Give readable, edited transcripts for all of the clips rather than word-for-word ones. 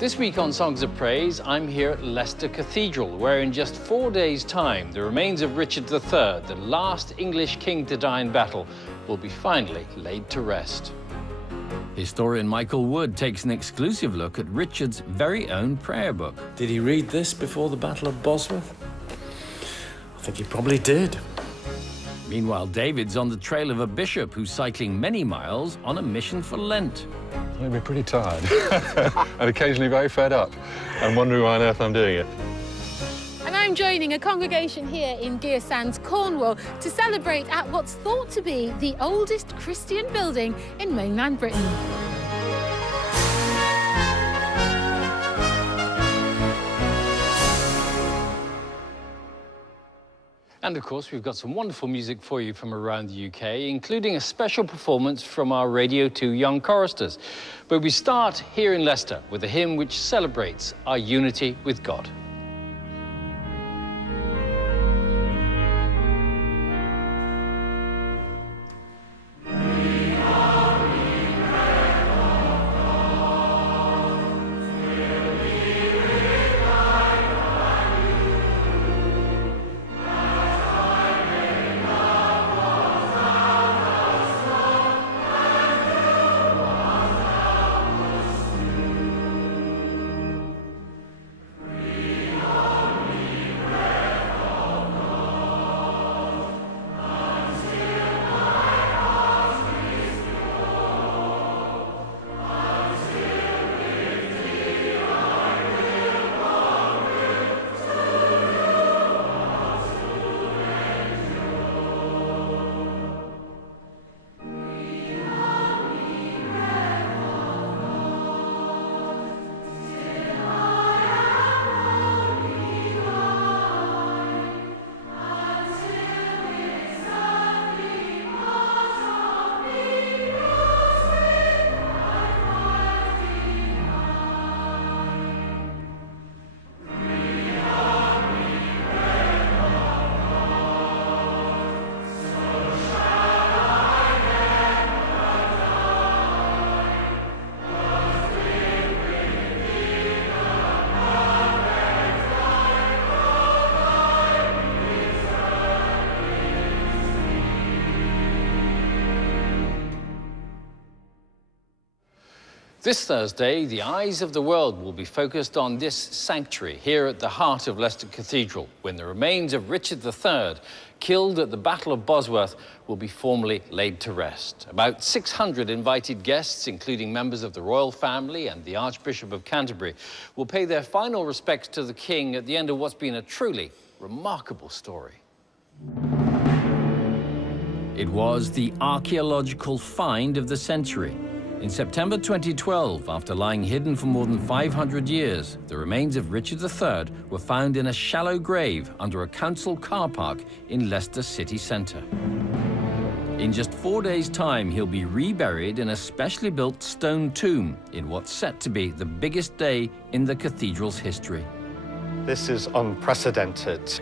This week on Songs of Praise, I'm here at Leicester Cathedral, where in just 4 days' time, the remains of Richard III, the last English king to die in battle, will be finally laid to rest. Historian Michael Wood takes an exclusive look at Richard's very own prayer book. Did he read this before the Battle of Bosworth? I think he probably did. Meanwhile, David's on the trail of a bishop who's cycling many miles on a mission for Lent. I'm going to be pretty tired and occasionally very fed up and wondering why on earth I'm doing it. And I'm joining a congregation here in Deer Sands, Cornwall, to celebrate at what's thought to be the oldest Christian building in mainland Britain. And of course, we've got some wonderful music for you from around the UK, including a special performance from our Radio 2 young choristers. But we start here in Leicester with a hymn which celebrates our unity with God. This Thursday, the eyes of the world will be focused on this sanctuary here at the heart of Leicester Cathedral, when the remains of Richard III, killed at the Battle of Bosworth, will be formally laid to rest. About 600 invited guests, including members of the royal family and the Archbishop of Canterbury, will pay their final respects to the King at the end of what's been a truly remarkable story. It was the archaeological find of the century. In September 2012, after lying hidden for more than 500 years, the remains of Richard III were found in a shallow grave under a council car park in Leicester city centre. In just 4 days' time, he'll be reburied in a specially built stone tomb in what's set to be the biggest day in the cathedral's history. This is unprecedented.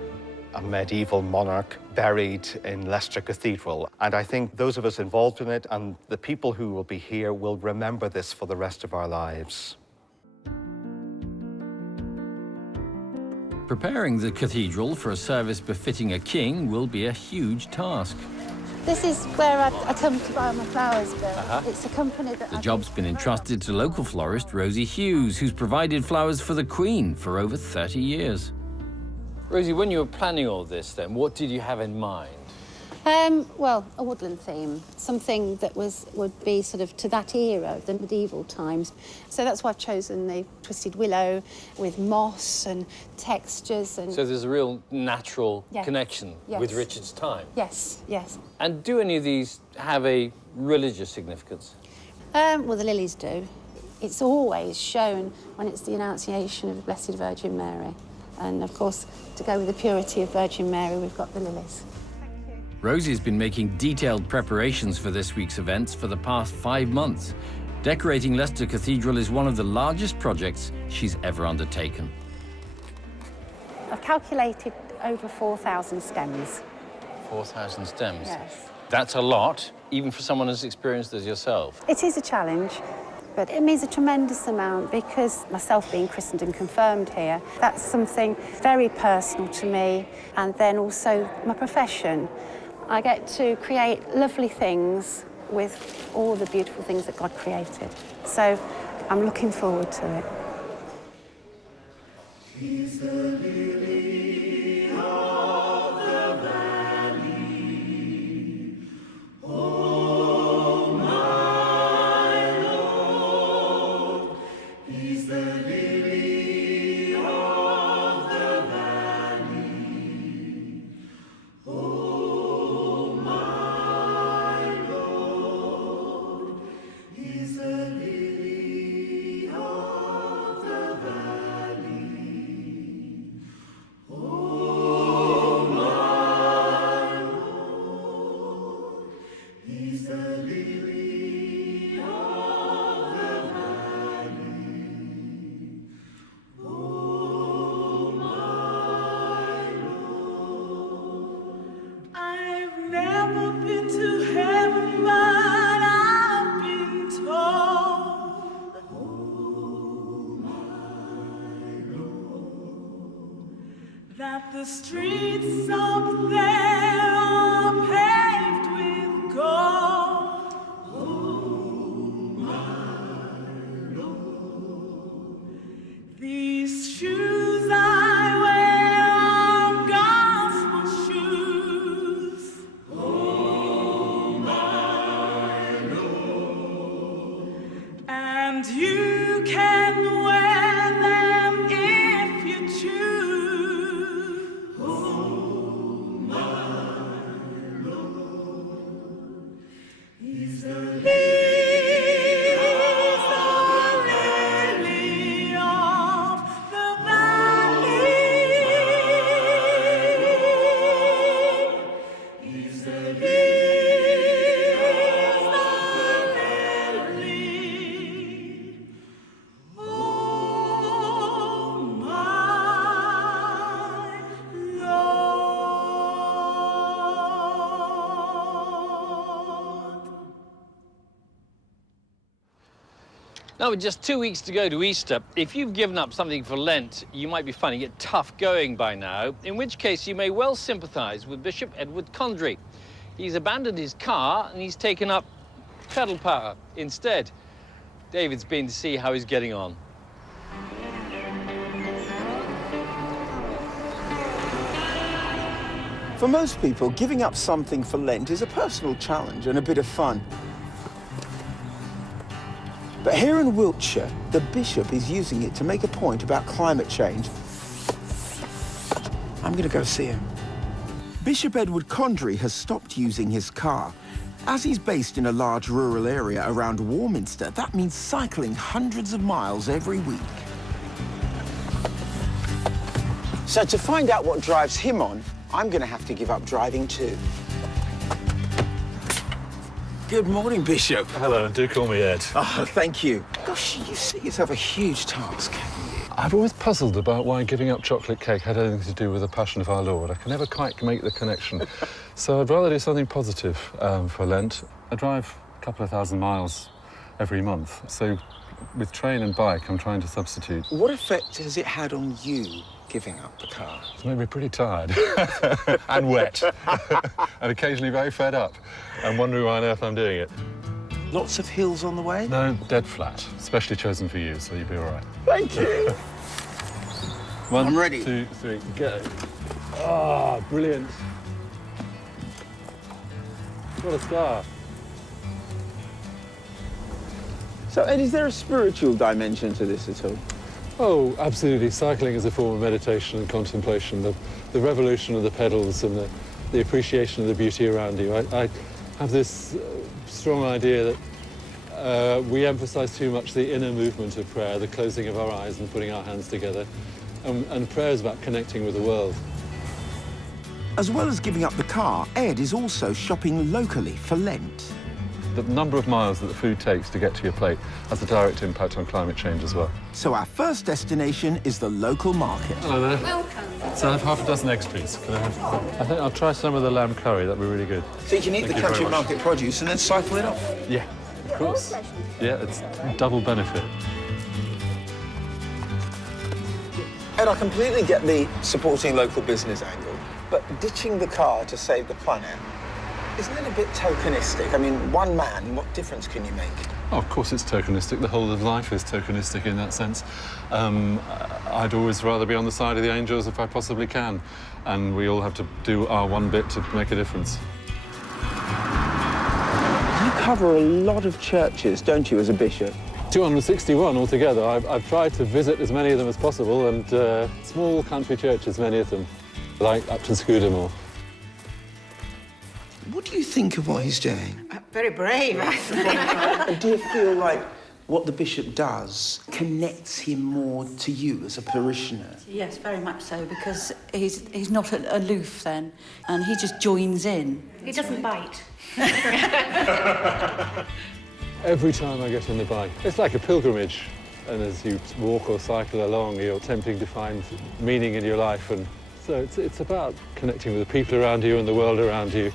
A medieval monarch buried in Leicester Cathedral. And I think those of us involved in it and the people who will be here will remember this for the rest of our lives. Preparing the cathedral for a service befitting a king will be a huge task. This is where I come to buy my flowers, Bill. It's a company that... The job's been entrusted to local florist Rosie Hughes, who's provided flowers for the Queen for over 30 years. Rosie, when you were planning all this, then, what did you have in mind? Well, a woodland theme, something that would be sort of to that era, the medieval times. So that's why I've chosen the twisted willow with moss and textures. And so there's a real natural connection with Richard's time? Yes, yes. And do any of these have a religious significance? Well, the lilies do. It's always shown when it's the Annunciation of the Blessed Virgin Mary. And, of course, to go with the purity of Virgin Mary, we've got the lilies. Rosie's been making detailed preparations for this week's events for the past 5 months. Decorating Leicester Cathedral is one of the largest projects she's ever undertaken. I've calculated over 4,000 stems. 4,000 stems? Yes. That's a lot, even for someone as experienced as yourself. It is a challenge. but it means a tremendous amount because myself being christened and confirmed here, that's something very personal to me. And then also my profession. I get to create lovely things with all the beautiful things that God created. So I'm looking forward to it. He's the lily of the valley, oh my Lord. He's the lily of the valley, oh my Lord. He's the lily of the valley. That the streets up there are paved with gold. Oh, my Lord. These shoes I wear are gospel shoes. Oh, my Lord. And you can wear them if you choose. He's the lily of the valley. He's the lily. Oh, my Lord. Now, with just 2 weeks to go to Easter, if you've given up something for Lent, you might be finding it tough going by now, in which case you may well sympathise with Bishop Edward Condry. He's abandoned his car and he's taken up pedal power instead. David's been to see how he's getting on. For most people, giving up something for Lent is a personal challenge and a bit of fun. But here in Wiltshire, the bishop is using it to make a point about climate change. I'm going to go see him. Bishop Edward Condry has stopped using his car. As he's based in a large rural area around Warminster, that means cycling hundreds of miles every week. So to find out what drives him on, I'm going to have to give up driving too. Good morning, Bishop. Hello, and do call me Ed. Oh, thank you. Gosh, you set yourself a huge task, haven't you? I've always puzzled about why giving up chocolate cake had anything to do with the Passion of our Lord. I can never quite make the connection. So I'd rather do something positive for Lent. I drive a couple of thousand miles every month. So with train and bike, I'm trying to substitute. What effect has it had on you, giving up the car? It's made me pretty tired and wet and occasionally very fed up and wondering why on earth I'm doing it. Lots of hills on the way? No, dead flat. Specially chosen for you, so you'll be all right. Thank you. One, I'm ready. 2, 3, go. Ah, brilliant. What a start. So, Ed, is there a spiritual dimension to this at all? Oh, absolutely. Cycling is a form of meditation and contemplation. The revolution of the pedals and the appreciation of the beauty around you. I have this strong idea that we emphasize too much the inner movement of prayer, the closing of our eyes and putting our hands together. And prayer is about connecting with the world. As well as giving up the car, Ed is also shopping locally for Lent. The number of miles that the food takes to get to your plate has a direct impact on climate change as well. So our first destination is the local market. Hello there. Welcome. So I have half a dozen eggs, please. Can I have? I think I'll try some of the lamb curry. That'd be really good. So you can eat Thank the you very country much. market produce and then cycle it off. Yeah. course. Yeah, it's double benefit. And I completely get the supporting local business angle, but ditching the car to save the planet, isn't it a bit tokenistic? I mean, one man, what difference can you make? Oh, of course it's tokenistic. The whole of life is tokenistic in that sense. I'd always rather be on the side of the angels if I possibly can, and we all have to do our one bit to make a difference. You cover a lot of churches, don't you, as a bishop? 261 altogether. I've tried to visit as many of them as possible, and small country churches, many of them, like Upton Scudamore. What do you think of what he's doing? Very brave, I think. And do you feel like what the bishop does connects him more to you as a parishioner? Yes, very much so, because he's not aloof then, and he just joins in. He doesn't bite. Every time I get on the bike, it's like a pilgrimage. And as you walk or cycle along, you're attempting to find meaning in your life. And so it's about connecting with the people around you and the world around you.